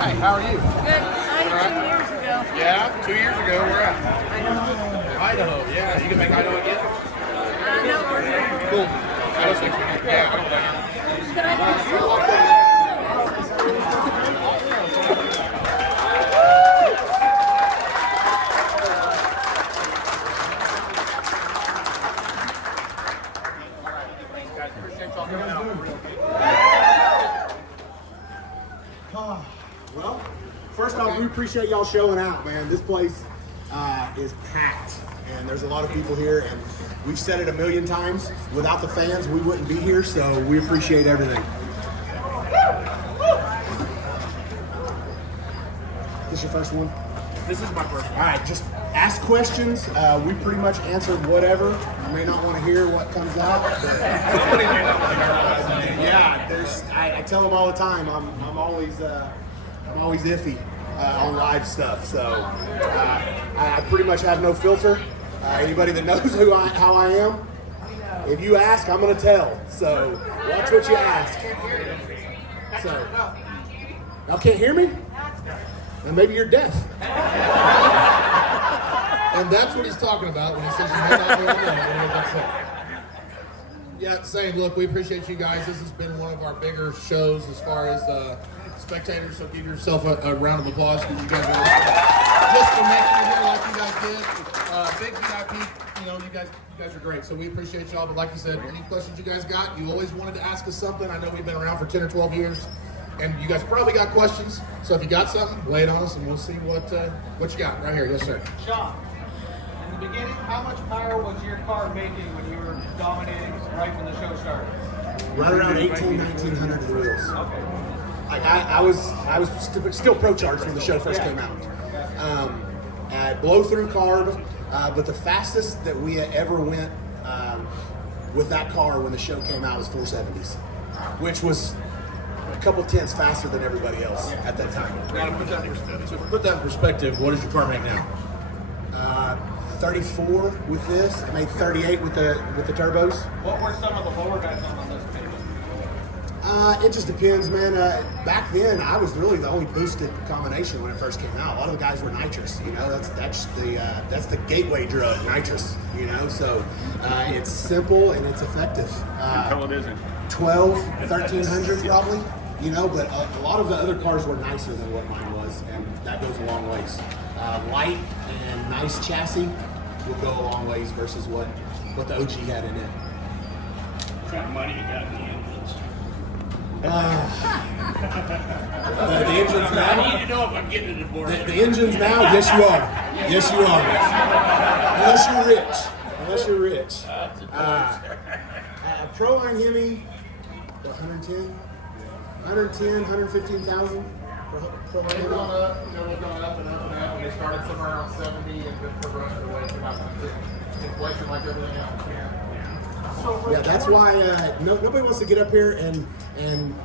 Hi, how are you? Good. Signed 2 years ago. Yeah, 2 years ago, where at? Idaho. Idaho, yeah. You can make Idaho again? No, we're here. Cool. Idaho's like, yeah, I don't know. Can I Guys, appreciate y'all coming out. Well, first off, we appreciate y'all showing out, man. This place is packed, and there's a lot of people here, and we've said it a million times. Without the fans, we wouldn't be here, so we appreciate everything. This your first one? This is my first one. All right, just ask questions. We pretty much answered whatever. You may not want to hear what comes out. But yeah, I tell them all the time. I'm always iffy on live stuff. So I pretty much have no filter. Anybody that knows how I am, if you ask, I'm gonna tell. So watch what you ask. So y'all can't hear me? And maybe you're deaf. And that's what he's talking about when he says you may not really know. Yeah, same. Look, we appreciate you guys. This has been one of our bigger shows as far as spectators, so give yourself a round of applause because you guys are just for making it here like you guys did. Big VIP, you guys are great. So we appreciate y'all. But like you said, any questions you guys got, you always wanted to ask us something. I know we've been around for 10 or 12 years. And you guys probably got questions, so if you got something, lay it on us, and we'll see what you got right here. Yes, sir. Shawn, in the beginning, how much power was your car making when you were dominating right when the show started? Right around 1900 wheels. Okay. Like I was still pro charged when the show first came out. Blow through carb, but the fastest that we ever went with that car when the show came out was 470s, which was a couple tenths faster than everybody else at that time. Now to put that in perspective, what does your car make now? 34 with this. I made 38 with the turbos. What were some of the lower guys on the list maybe? It just depends, man. Back then, I was really the only boosted combination when it first came out. A lot of the guys were nitrous. That's the gateway drug, nitrous. So it's simple and it's effective. Until it isn't. 12, 1300 probably. But a lot of the other cars were nicer than what mine was, and that goes a long ways. Light and nice chassis will go a long ways versus what the OG had in it. What kind of money you got in the engines? The engines now. I need to know if I'm getting a divorce. The engines now, yes you are. Yes you are. Unless you're rich. Proline Hemi, 110, 115,000. They've gone up, they've gone up and up and up, and they started somewhere around 70 and been progressing away from inflation like everything else. Yeah, that's why nobody wants to get up here and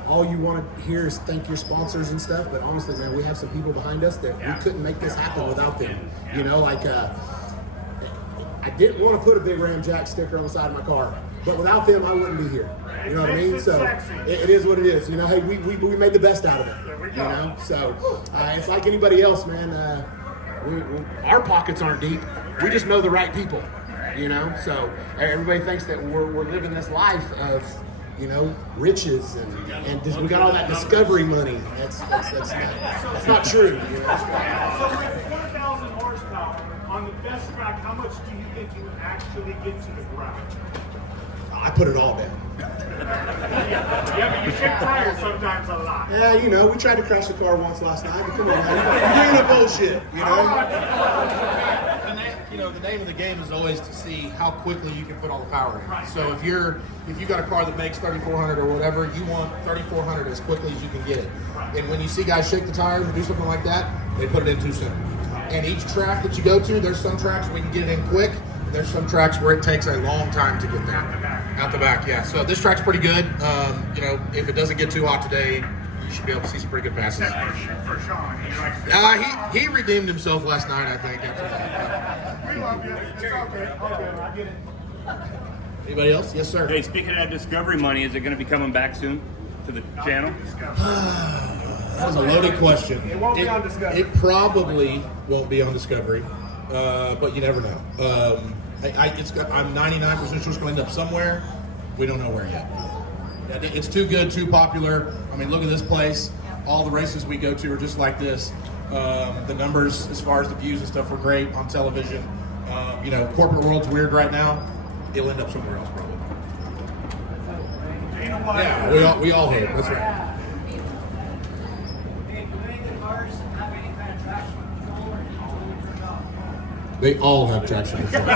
all you want to hear is thank your sponsors and stuff. But honestly, man, we have some people behind us that we couldn't make this happen without them. I didn't want to put a big Ram Jack sticker on the side of my car, but without them, I wouldn't be here. You know what I mean? So it is what it is. Hey, we made the best out of it. So it's like anybody else, man. Our pockets aren't deep. We just know the right people. So everybody thinks that we're living this life of riches and we got all that discovery money. That's not true. So with 4,000 horsepower on the best track, how much do you think you would actually get to the ground? I put it all down. Yeah, but you kick tires sometimes a lot. Yeah, we tried to crash the car once last night. But come on, man. You're doing the bullshit, The name of the game is always to see how quickly you can put all the power in. So if you got a car that makes 3,400 or whatever, you want 3,400 as quickly as you can get it. And when you see guys shake the tires or do something like that, they put it in too soon. And each track that you go to, there's some tracks where we can get it in quick. There's some tracks where it takes a long time to get there. Out the back, yeah. So this track's pretty good. If it doesn't get too hot today, you should be able to see some pretty good passes. For Shawn, he likes to He redeemed himself last night, I think. After that. We love you. It's okay. I get it. Anybody else? Yes, sir. Hey, speaking of that discovery money, is it going to be coming back soon to the channel? That is a loaded question. It won't be on Discovery. It probably won't be on Discovery, but you never know. I'm 99% sure it's going to end up somewhere. We don't know where yet. It's too good, too popular. I mean, look at this place. All the races we go to are just like this. The numbers, as far as the views and stuff, are great on television. Corporate world's weird right now. It'll end up somewhere else, probably. Yeah, we all hate it. That's right. They all have traction control.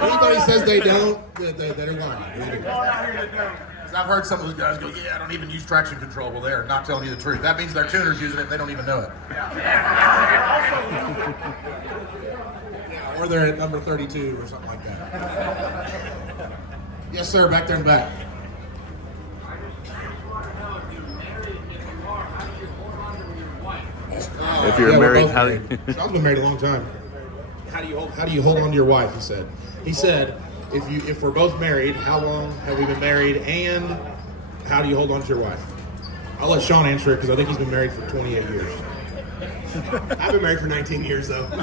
Anybody says they don't, they're lying. Because I've heard some of those guys go, "Yeah, I don't even use traction control." Well, they're not telling you the truth. That means their tuner's using it. They don't even know it. Yeah, or they're at number 32 or something like that. Yes, sir. Back there in the back. If you're married, how do Shawn's been married a long time. How do you hold on to your wife? He said, if we're both married, how long have we been married, and how do you hold on to your wife? I'll let Shawn answer it because I think he's been married for 28 years. I've been married for 19 years, though. I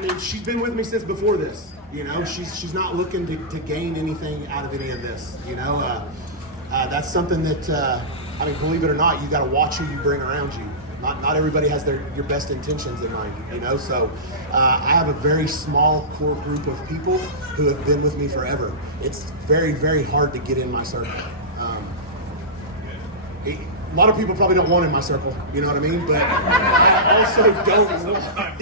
mean, she's been with me since before this. She's not looking to gain anything out of any of this. That's something that, believe it or not, you got to watch who you bring around you. Not everybody has your best intentions in mind, So I have a very small core group of people who have been with me forever. It's very, very hard to get in my circle. A lot of people probably don't want in my circle, you know what I mean? But I also don't want.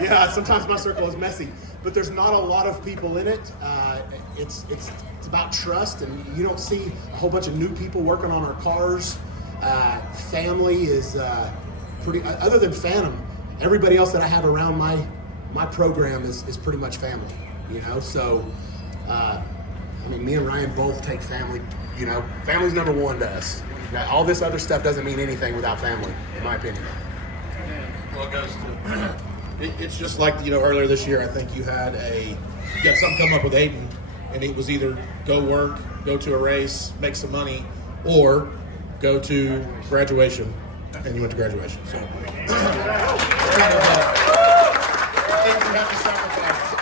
Yeah, sometimes my circle is messy. But there's not a lot of people in it. It's about trust, and you don't see a whole bunch of new people working on our cars. Family is pretty. Other than Phantom, everybody else that I have around my program is pretty much family. So me and Ryan both take family. Family's number one to us. Now, all this other stuff doesn't mean anything without family, in my opinion. Well, it goes to. It's just like earlier this year. I think you got something come up with Aiden, and it was either go work, go to a race, make some money, or go to graduation, and you went to graduation. So it's kind of things you have to sacrifice.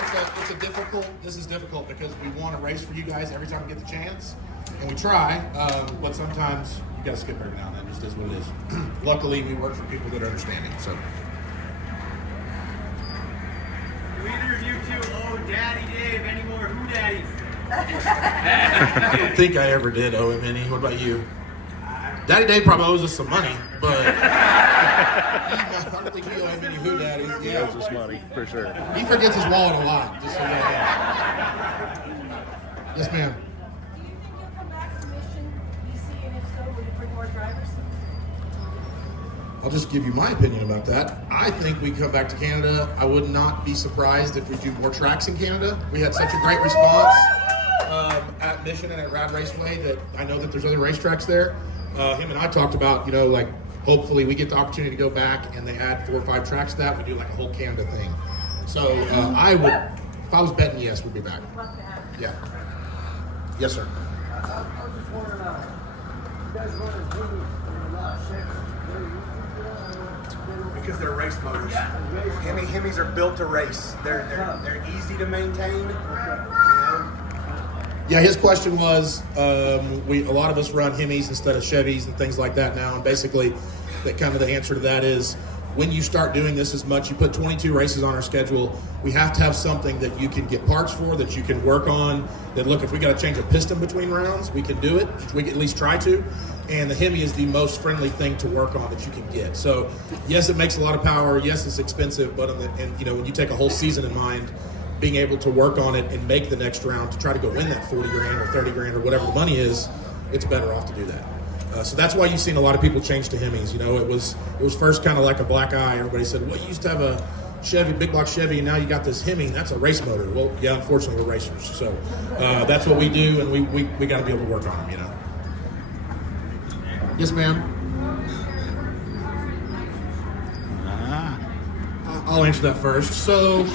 This is difficult because we want to race for you guys every time we get the chance, and we try, but sometimes you got to skip every now and then. It just is what it is. Luckily, we work for people that are understanding. So. Do either of you two owe Daddy Dave any more Who Daddies? I don't think I ever did owe him any. What about you? Daddy Dave probably owes us some money, but I don't think we owe him any Who Daddies. Yeah, owes us money for sure. He forgets his wallet a lot. Just so you know. Yes, ma'am. Do you think you'll come back to Mission BC, and if so, will you bring more drivers? I'll just give you my opinion about that. I think we come back to Canada. I would not be surprised if we do more tracks in Canada. We had such a great response at Mission and at Rad Raceway that I know that there's other racetracks there. Him and I talked about, hopefully we get the opportunity to go back and they add 4 or 5 tracks to that. We do like a whole Canada thing. So I would, if I was betting, yes, we'd be back. Yeah. Yes, sir. I was just wondering, you guys running Hemis in a lot of sections. Because they're race motors. Hemis are built to race. They're easy to maintain. Yeah, his question was, a lot of us run Hemis instead of Chevys and things like that now, and basically, the answer to that is, when you start doing this as much, you put 22 races on our schedule, we have to have something that you can get parts for, that you can work on, that look, if we got to change a piston between rounds, we can do it, we can at least try to, and the Hemi is the most friendly thing to work on that you can get. So, yes, it makes a lot of power, yes, it's expensive, but when you take a whole season in mind, being able to work on it and make the next round to try to go win that 40 grand or 30 grand or whatever the money is, it's better off to do that. So that's why you've seen a lot of people change to Hemis. It was first kind of like a black eye. Everybody said, well, you used to have a Chevy, big block Chevy, and now you got this Hemi. That's a race motor. Well, yeah, unfortunately, we're racers. So that's what we do, and we got to be able to work on them, Yes, ma'am. I'll answer that first. So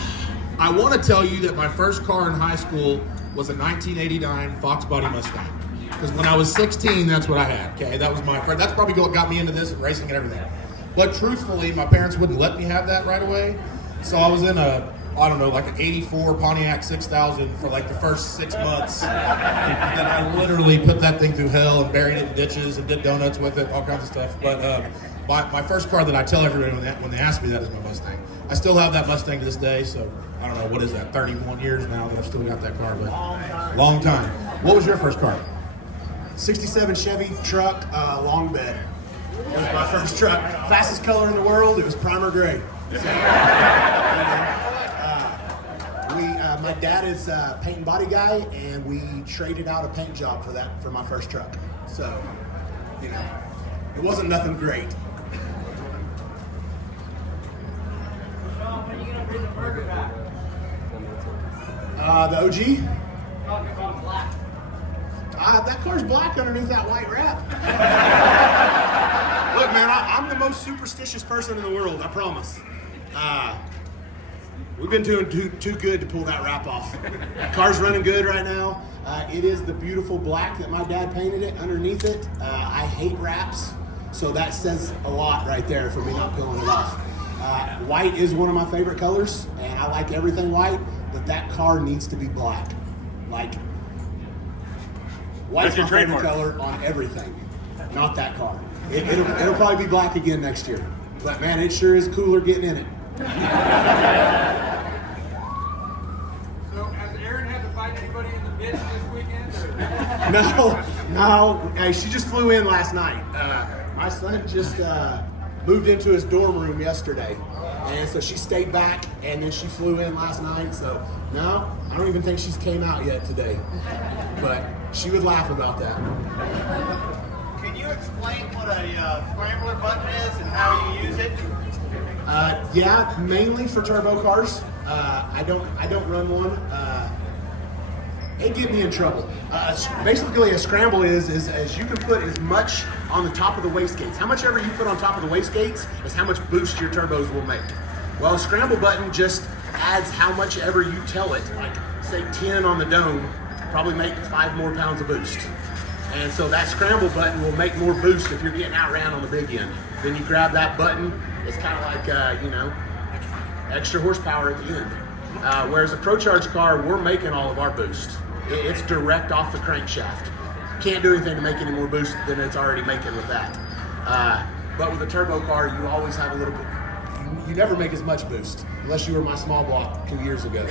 I want to tell you that my first car in high school was a 1989 Fox Body Mustang. Because when I was 16, that's what I had. Okay, that was my first. That's probably what got me into this and racing and everything. But truthfully, my parents wouldn't let me have that right away. So I was in like an 84 Pontiac 6000 for like the first 6 months. And then I literally put that thing through hell and buried it in ditches and did donuts with it, all kinds of stuff. But my first car that I tell everybody when they ask me that is my Mustang. I still have that Mustang to this day, so I don't know, what is that, 31 years now that I've still got that car, but long time. What was your first car? 67 Chevy truck, long bed. It was my first truck. Fastest color in the world. It was primer gray. So, my dad is a paint and body guy, and we traded out a paint job for my first truck. So, it wasn't nothing great. Shawn, when are you going to bring the burger back? The OG. Talking about black. That car's black underneath that white wrap. Look, man, I'm the most superstitious person in the world, I promise. We've been doing too good to pull that wrap off. Car's running good right now. It is the beautiful black that my dad painted it underneath it. I hate wraps, so that says a lot right there for me not peeling it off. White is one of my favorite colors, and I like everything white, but that car needs to be black. Like, white's That's your my favorite trademark. color on everything, not that car. It'll probably be black again next year. But man, it sure is cooler getting in it. So, has Erin had to fight anybody in the bitch this weekend? Or? No. Hey, she just flew in last night. My son just moved into his dorm room yesterday. And so she stayed back, and then she flew in last night. So, no, I don't even think she's came out yet today. But she would laugh about that. Can you explain what a scrambler button is and how you use it? Yeah, mainly for turbo cars. I don't run one. It get me in trouble. Basically, a scramble is you can put as much on the top of the wastegates. How much ever you put on top of the wastegates is how much boost your turbos will make. Well, a scramble button just adds how much ever you tell it. Like, say 10 on the dome, probably make 5 more pounds of boost. And so that scramble button will make more boost if you're getting outran on the big end. Then you grab that button, it's kind of like, extra horsepower at the end. Whereas a ProCharge car, we're making all of our boost. It's direct off the crankshaft. Can't do anything to make any more boost than it's already making with that. But with a turbo car, you always have a little bit, you never make as much boost, unless you were my small block 2 years ago.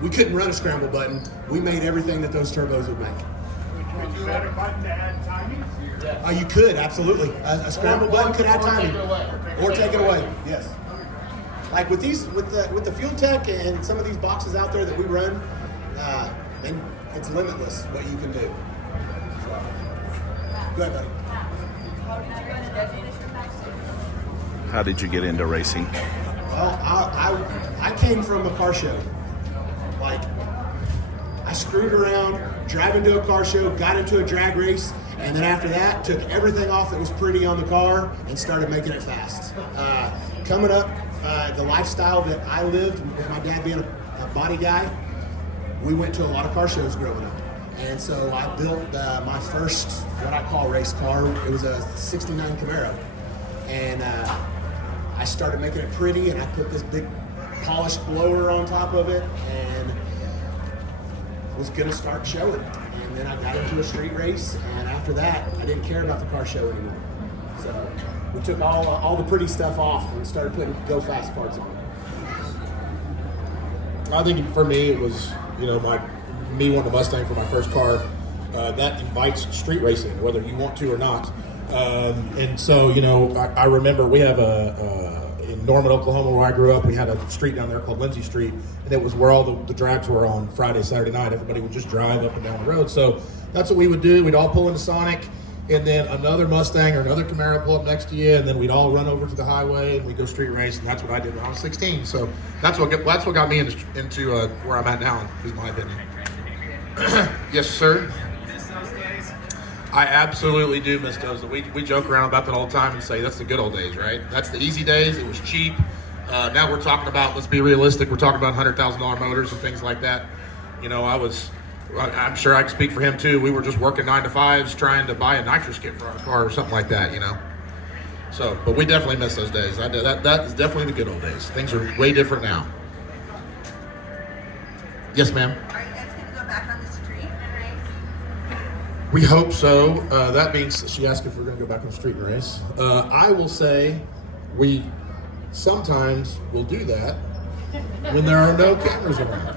We couldn't run a scramble button. We made everything that those turbos would make. Would you add a button to add timing? You could, absolutely. A scramble button could add timing. Or take it away, yes. Like with the Fuel Tech and some of these boxes out there that we run, then it's limitless what you can do. So, go ahead, buddy. How did you get into racing? Well, I came from a car show. Like, I screwed around, driving to a car show, got into a drag race, and then after that, took everything off that was pretty on the car and started making it fast. Coming up, the lifestyle that I lived, with my dad being a body guy, we went to a lot of car shows growing up. And so I built my first, what I call race car. It was a 69 Camaro. And I started making it pretty, and I put this big polished blower on top of it, and was gonna start showing it. And then I got into a street race, and after that, I didn't care about the car show anymore. So we took all the pretty stuff off and started putting go fast parts on it. I think for me, it was, me wanting a Mustang for my first car. That invites street racing, whether you want to or not. And so, I remember we have in Norman, Oklahoma, where I grew up, we had a street down there called Lindsay Street, and it was where all the drags were on Friday, Saturday night. Everybody would just drive up and down the road. So that's what we would do. We'd all pull into Sonic, and then another Mustang or another Camaro pull up next to you, and then we'd all run over to the highway and we'd go street race, and that's what I did when I was 16. So that's what got me into where I'm at now, is my opinion. Yes, sir. I absolutely do miss those. We joke around about that all the time and say that's the good old days, right? That's the easy days. It was cheap. Now we're talking about, let's be realistic, we're talking about $100,000 motors and things like that. I was I'm sure I can speak for him too. We were just working 9 to 5s trying to buy a nitrous kit for our car or something like that, you know. So, but we definitely miss those days. That is definitely the good old days. Things are way different now. Yes, ma'am. Are you guys going to go back on the street and race? We hope so. That being, she asked if we're going to go back on the street and race. I will say we sometimes will do that when there are no cameras around.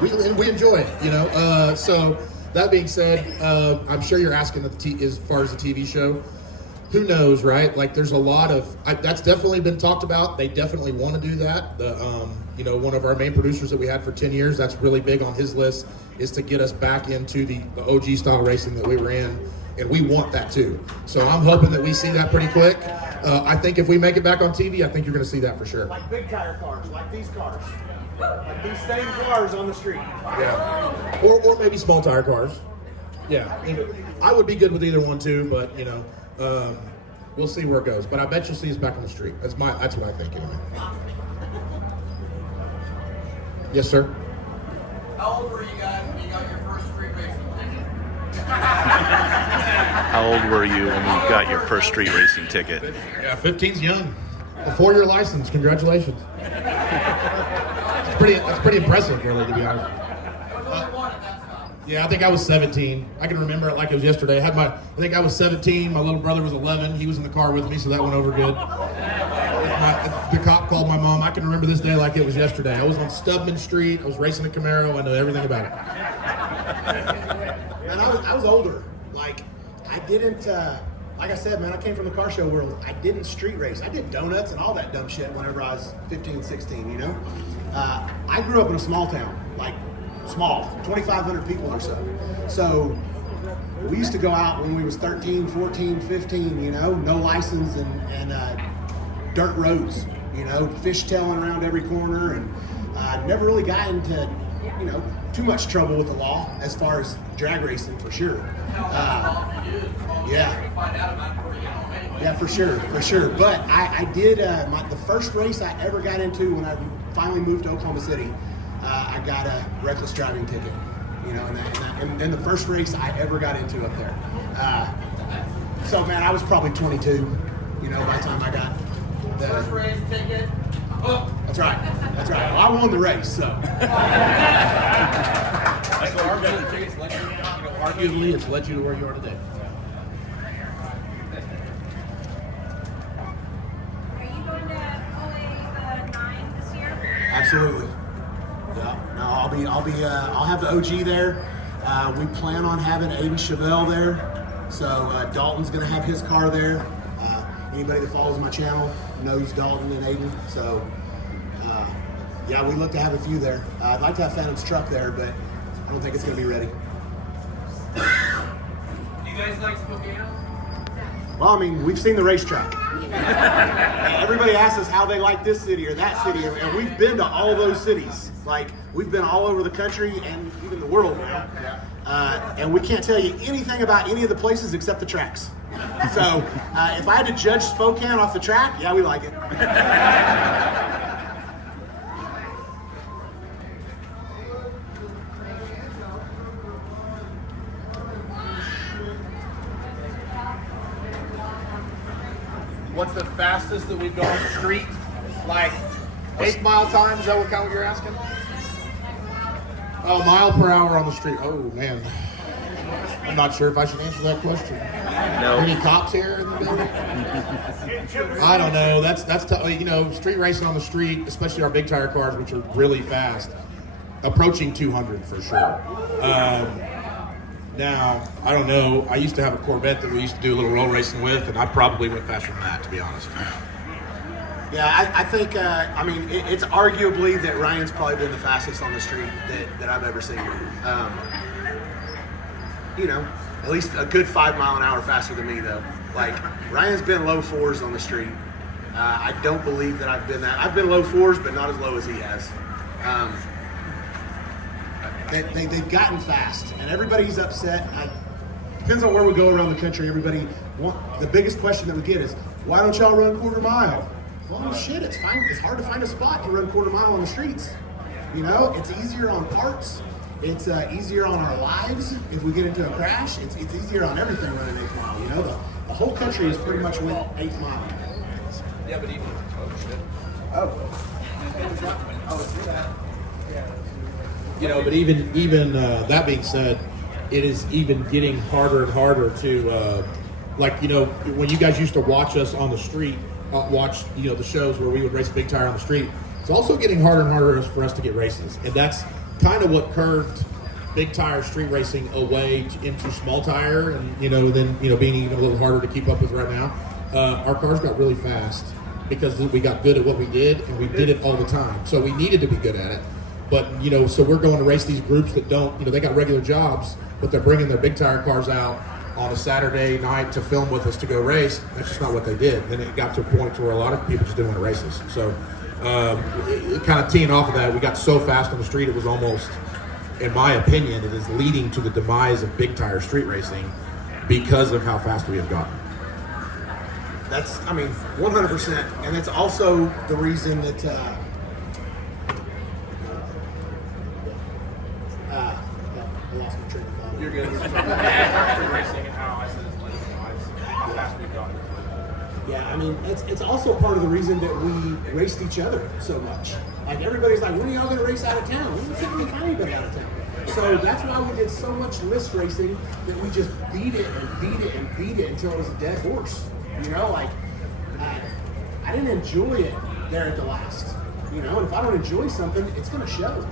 we enjoy it, you know. So that being said, I'm sure you're asking as far as the TV show. Who knows, right? Like, there's a lot of that's definitely been talked about. They definitely want to do that. You know, one of our main producers that we had for 10 years, that's really big on his list, is to get us back into the OG style racing that we were in, and we want that too. So I'm hoping that we see that pretty quick. I think if we make it back on TV, I think you're going to see that for sure. Like big tire cars, like these cars. Like these same cars on the street. Yeah. Or maybe small tire cars. Yeah. I would be good with either one too, but you know, we'll see where it goes. But I bet you'll see us back on the street. That's what I think anyway. Yes, sir. How old were you guys when you got your first street racing ticket? How old were you when you got your first street racing ticket? Yeah, 15's young. A 4-year license. Congratulations. That's pretty impressive, really, to be honest. Yeah, I think I was 17. I can remember it like it was yesterday. I think I was 17. My little brother was 11. He was in the car with me, so that went over good. The cop called my mom. I can remember this day like it was yesterday. I was on Stubman Street. I was racing a Camaro. I know everything about it. Man, I was older. Like, I didn't, like I said, man, I came from the car show world. I didn't street race. I did donuts and all that dumb shit whenever I was 15, 16, you know? I grew up in a small town, like, small, 2,500 people or so. So we used to go out when we was 13, 14, 15, you know, no license and dirt roads, you know, fishtailing around every corner, and never really got into, you know, too much trouble with the law as far as drag racing, for sure. Yeah, for sure. But I did, the first race I ever got into when I finally moved to Oklahoma City, I got a reckless driving ticket, you know, and the first race I ever got into up there. So, man, I was probably 22, you know, by the time I got the First race ticket. Oh. That's right. Well, I won the race, so. Arguably, it's led you to where you are today. Are you going to play the 9 this year? Absolutely. Yeah. No, I'll have the OG there. We plan on having Aiden Chevelle there. So Dalton's gonna have his car there. Anybody that follows my channel knows Dalton and Aiden. So yeah, we look to have a few there. I'd like to have Phantom's truck there, but I don't think it's gonna be ready. Do you guys like Spokane? Well, I mean, we've seen the racetrack. Everybody asks us how they like this city or that city, and we've been to all those cities. Like, we've been all over the country and even the world now. And we can't tell you anything about any of the places except the tracks. So, if I had to judge Spokane off the track, yeah, we like it. What's the fastest that we've gone on the street? Like 8 mile time? Is that what you're asking? Oh, mile per hour on the street. Oh, man. I'm not sure if I should answer that question. No. Any cops here in the building? I don't know. That's you know, street racing on the street, especially our big tire cars, which are really fast, approaching 200 for sure. Now, I don't know. I used to have a Corvette that we used to do a little roll racing with, and I probably went faster than that, to be honest. Yeah, I think, I mean, it's arguably that Ryan's probably been the fastest on the street that I've ever seen. You know, at least a good 5 mile an hour faster than me, though. Like, Ryan's been low 4s on the street. I don't believe that I've been that. I've been low 4s, but not as low as he has. They've gotten fast, and everybody's upset. Depends on where we go around the country. The biggest question that we get is, why don't y'all run quarter mile? Well, shit, it's fine. It's hard to find a spot to run quarter mile on the streets. You know, it's easier on parts. It's easier on our lives if we get into a crash. It's easier on everything running 8 mile. You know, the whole country is pretty much went 8 mile. Yeah, but even you know, but even that being said, it is even getting harder and harder to like, you know, when you guys used to watch us on the street, watch, you know, the shows where we would race big tire on the street. It's also getting harder and harder for us to get races, and that's kind of what curved big tire street racing away into small tire, and then being even a little harder to keep up with right now. Our cars got really fast because we got good at what we did, and we did it all the time. So we needed to be good at it. But so we're going to race these groups that don't, they got regular jobs, but they're bringing their big tire cars out on a Saturday night to film with us to go race. That's just not what they did. And then it got to a point to where a lot of people just didn't want to race us. So kind of teeing off of that, we got so fast on the street, it was almost, in my opinion, it is leading to the demise of big tire street racing because of how fast we have gotten. That's, 100%. And it's also the reason that I lost my train of thought. You're good. Racing and how I said it's led to how fast we've gotten. Yeah, it's also part of the reason that we raced each other so much. Like, everybody's like, when are y'all going to race out of town? We couldn't even find anybody out of town. So that's why we did so much list racing that we just beat it and beat it and beat it until it was a dead horse. I didn't enjoy it there at the last. And if I don't enjoy something, it's going to show.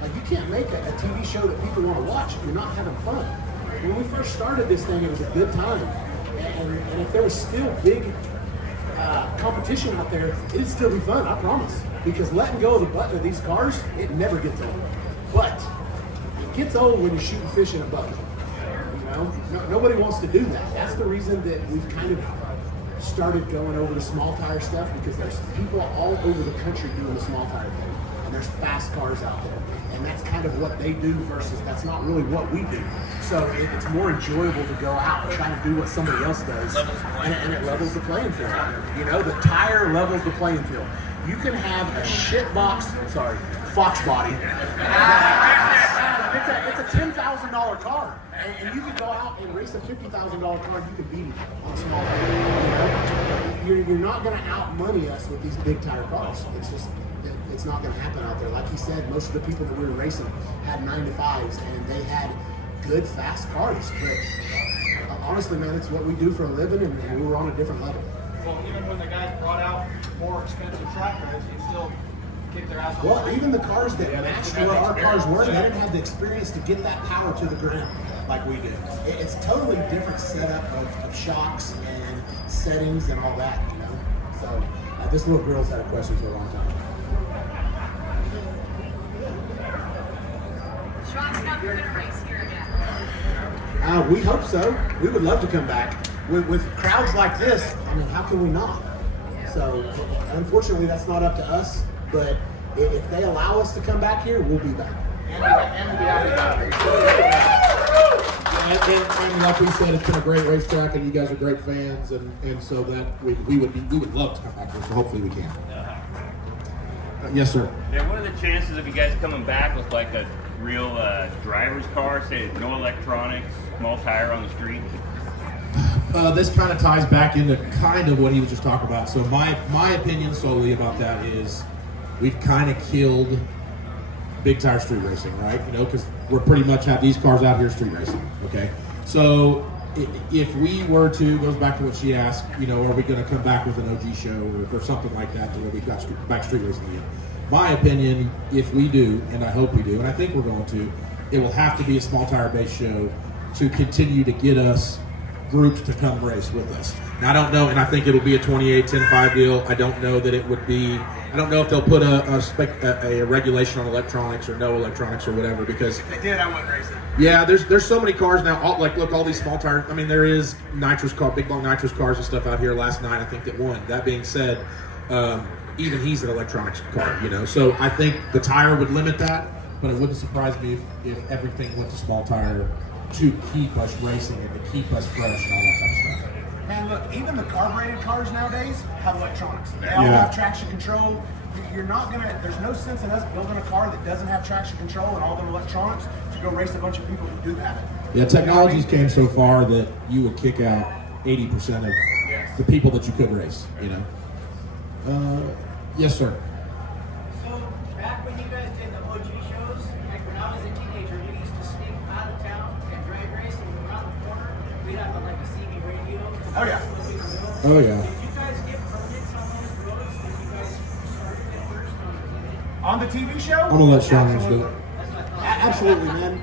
Like, you can't make a TV show that people want to watch if you're not having fun. When we first started this thing, it was a good time. And if there was still big competition out there, it'd still be fun, I promise. Because letting go of the button of these cars, it never gets old. But it gets old when you're shooting fish in a bucket. Nobody wants to do that. That's the reason that we've kind of started going over the small tire stuff, because there's people all over the country doing the small tire thing. And there's fast cars out there. And that's kind of what they do versus that's not really what we do. So it's more enjoyable to go out and try to do what somebody else does. And it levels the playing field. The tire levels the playing field. You can have a Fox body. It's a $10,000 car. And you can go out and race a $50,000 car and you can beat it on a small tire. You're not going to out money us with these big tire cars. It's not going to happen out there. Like he said, most of the people that we were racing had 9-to-5s and they had good, fast cars. But honestly, man, it's what we do for a living, and we were on a different level. Well, even when the guys brought out more expensive tractors, you still kick their ass. Well, even the cars that matched what our cars were, they didn't have the experience to get that power to the ground like we did. It's totally different setup of shocks and settings and all that, So this little girl's had a question for a long time. Shawn's not going to race here again. We hope so. We would love to come back. With crowds like this, how can we not? So, unfortunately, that's not up to us. But if they allow us to come back here, we'll be back. And like we said, it's been a great racetrack, and you guys are great fans, and so that we would love to come back here. So hopefully we can. Yes, sir. Yeah, what are the chances of you guys coming back with like a real driver's car, say no electronics, small tire on the street? This kind of ties back into kind of what he was just talking about. So my opinion solely about that is we've kind of killed big tire street racing, right? Because we're pretty much have these cars out here street racing, okay? So if we were to, goes back to what she asked, are we going to come back with an OG show or something like that to where we've got back street racing again? My opinion, if we do, and I hope we do, and I think we're going to, it will have to be a small tire based show to continue to get us groups to come race with us. Now, I don't know, and I think it'll be a 28-10-5 deal. I don't know that it would be, I don't know if they'll put a regulation on electronics or no electronics or whatever, because If they did, I wouldn't race it. yeah, there's so many cars now. Look, all these small tire. There is nitrous car, big long nitrous cars and stuff out here. Last night, I think that won. That being said, even he's an electronics car, So I think the tire would limit that, but it wouldn't surprise me if everything went to small tire to keep us racing and to keep us fresh and all that type of stuff. Man, look, even the carbureted cars nowadays have electronics. They all have traction control. You're not gonna, there's no sense in us building a car that doesn't have traction control and all the electronics. go race a bunch of people who do have it. Yeah, technology's came so far that you would kick out 80% of the people that you could race, you know. Yes, sir. So, back when you guys did the OG shows, like when I was a teenager, we used to sneak out of town and drag race, and around the corner, we'd have like a CB radio. Oh, yeah. Oh, yeah. Did you guys get permits on those roads? Did you guys started it first On the TV show? I'm gonna let Shawn do it. Absolutely, man.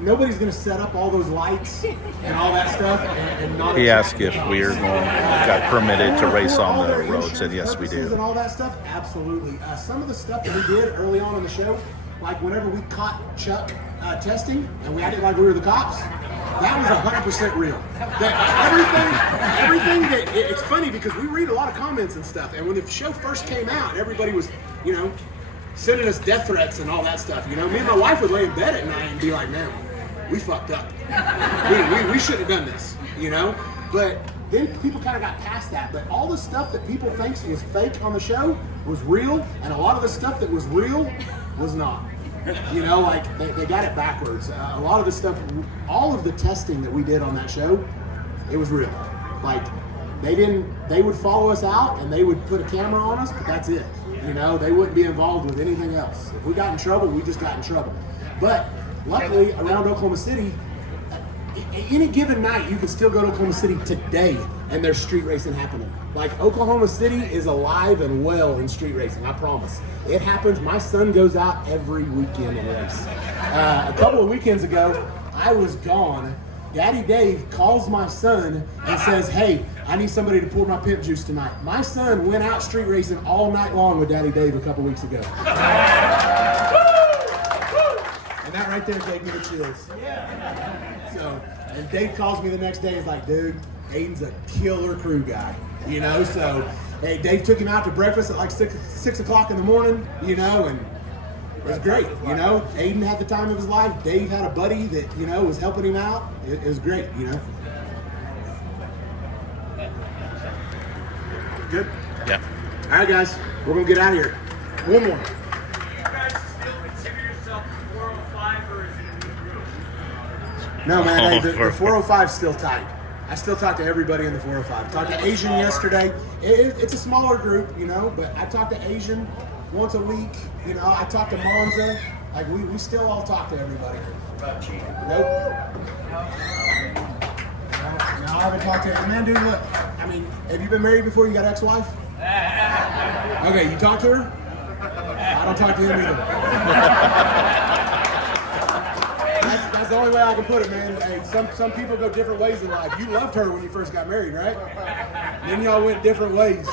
Nobody's going to set up all those lights and all that stuff and not. He asked if we're got permitted to race on the roads, and yes, we do. And all that stuff, absolutely. Some of the stuff that we did early on in the show, like whenever we caught Chuck testing and we acted like we were the cops, that was 100% real. Everything that it's funny because we read a lot of comments and stuff, and when the show first came out, everybody was, you know, sending us death threats and all that stuff. You know, me and my wife would lay in bed at night and be like, man, we fucked up. We shouldn't have done this, you know? But then people kind of got past that. But all the stuff that people think was fake on the show was real, and a lot of the stuff that was real was not. You know, like they got it backwards. A lot of the stuff, all of the testing that we did on that show, it was real. Like they would follow us out and they would put a camera on us, but that's it. You know, they wouldn't be involved with anything else. If we got in trouble, we just got in trouble. But luckily, around Oklahoma City, any given night, you can still go to Oklahoma City today and there's street racing happening. Like, Oklahoma City is alive and well in street racing, I promise. It happens. My son goes out every weekend and race. A couple of weekends ago, I was gone. Daddy Dave calls my son and says, hey, I need somebody to pour my pimp juice tonight. My son went out street racing all night long with Daddy Dave a couple weeks ago. And that right there gave me the chills. So, and Dave calls me the next day and is like, dude, Aiden's a killer crew guy. You know, so, hey, Dave took him out to breakfast at like 6 o'clock in the morning, you know, and it was great, you know. Aiden had the time of his life. Dave had a buddy that, you know, was helping him out. It was great, you know. Good? Yeah. All right, guys. We're going to get out of here. One more. Do you guys still consider yourself 405 or is it a new group? No, man. Hey, the perfect. 405 is still tight. I still talk to everybody in the 405. I talked to Asian yesterday. It's a smaller group, you know, but I talk to Asian once a week. You know, I talk to Monza. Like, we still all talk to everybody. Nope. No, I haven't talked to you. Man, dude, look. I mean, have you been married before? You got ex-wife? Okay, you talk to her? I don't talk to him either. That's the only way I can put it, man. Hey, some people go different ways in life. You loved her when you first got married, right? Then y'all went different ways.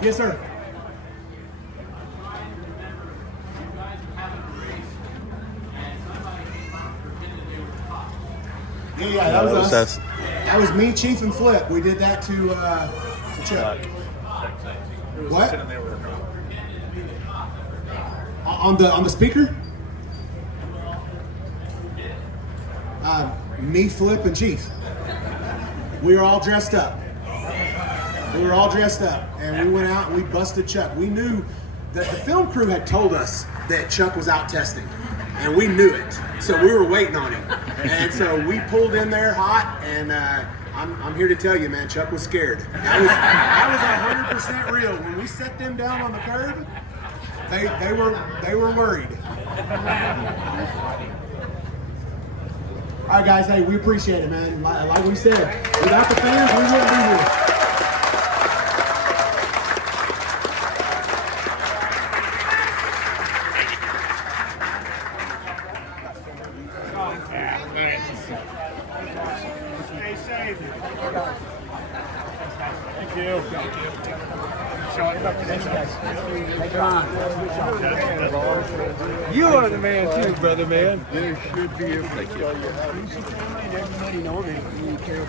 Yes, sir. Yeah, that was us. That was me, Chief, and Flip. We did that to Chuck. What? On the speaker? Me, Flip, and Chief. We were all dressed up. And we went out and we busted Chuck. We knew that the film crew had told us that Chuck was out testing, and we knew it. So we were waiting on him. And so we pulled in there hot, and I'm here to tell you, man, Chuck was scared. That was 100% real. When we set them down on the curb, they were worried. All right, guys. Hey, we appreciate it, man. Like we said, without the fans, we wouldn't be here. Stay safe. Thank you. You are the man too, brother, man. There should be a Thank you. Everybody knows it. You care.